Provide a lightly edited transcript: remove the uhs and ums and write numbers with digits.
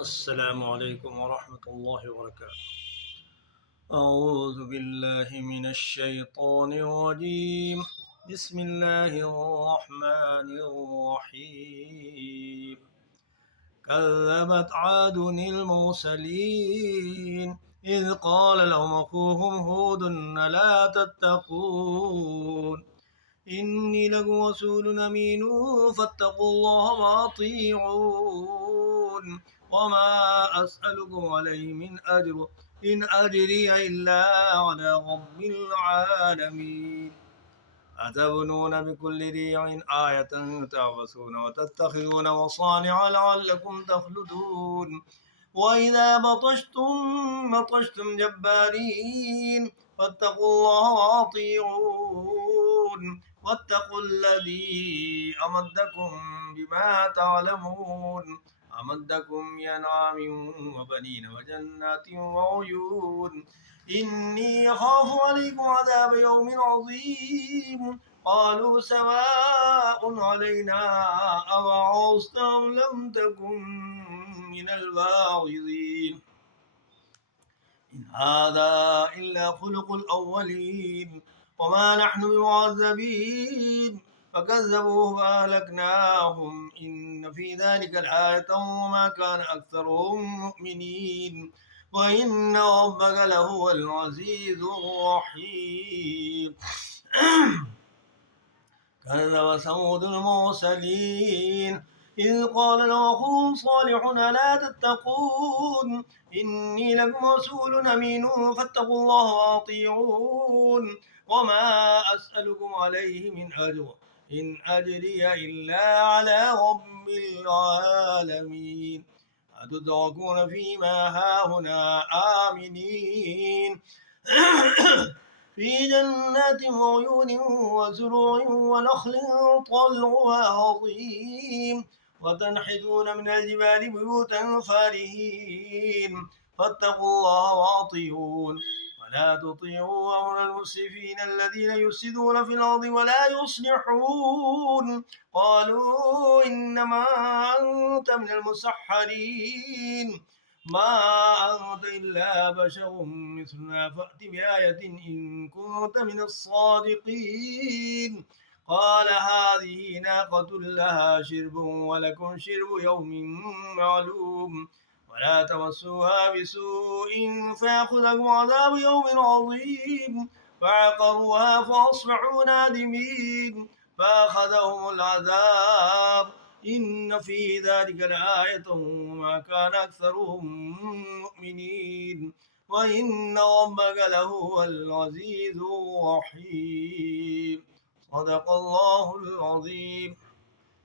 السلام عليكم ورحمة الله وبركاته. أعوذ بالله من الشيطان الرجيم. بسم الله الرحمن الرحيم. كذبت عاد المرسلين إذ قال لهم أخوهم هود لا تتقون إني لكم رسول أمين فاتقوا الله وأطيعون وما أسألكم عليه من أجر إن أجري إلا على رب العالمين أتبنون بكل ريع آية تعبثون وتتخذون مصانع لعلكم تخلدون وإذا بطشتم جبارين فاتقوا الله وأطيعون واتقوا الذي أمدكم بما تعلمون أمدكم بأنعام وبنين وجنات وعيون إني أخاف عليكم عذاب يوم عظيم قالوا سواء علينا أوعظت أم لم تكن من الواعظين إن هذا إلا خلق الأولين وما نحن بمعذبين فكذبوه فأهلكناهم إن في ذلك لآية وما كان أكثرهم مؤمنين وإن ربك لهو العزيز الرحيم كذب ثمود المرسلين إذ قال له أخوهم صالح ألا تتقون إني لكم رسول أمين فاتقوا الله وأطيعون وما أسألكم عليه من أجر إن أجري إلا على رب العالمين أتدركون فيما هاهنا آمنين في جنات وعيون وزروع ونخل طلعها هضيم وتنحتون من الجبال بيوتا فارهين فاتقوا الله وأطيعون ولا تطيعوا أمر المسرفين الذين يفسدون في الأرض ولا يصلحون قالوا إنما أنت من المسحرين ما أنت إلا بشر مثلنا فأت بآية إن كنت من الصادقين قال هذه ناقة لها شرب ولكم شرب يوم معلوم ولا تمسوها بسوء فيأخذكم عذاب يوم عظيم فعقروها فأصبحوا نادمين فأخذهم العذاب إن في ذلك لآية وما كان أكثرهم مؤمنين وإن ربك لهو العزيز الرحيم صدق الله العظيم.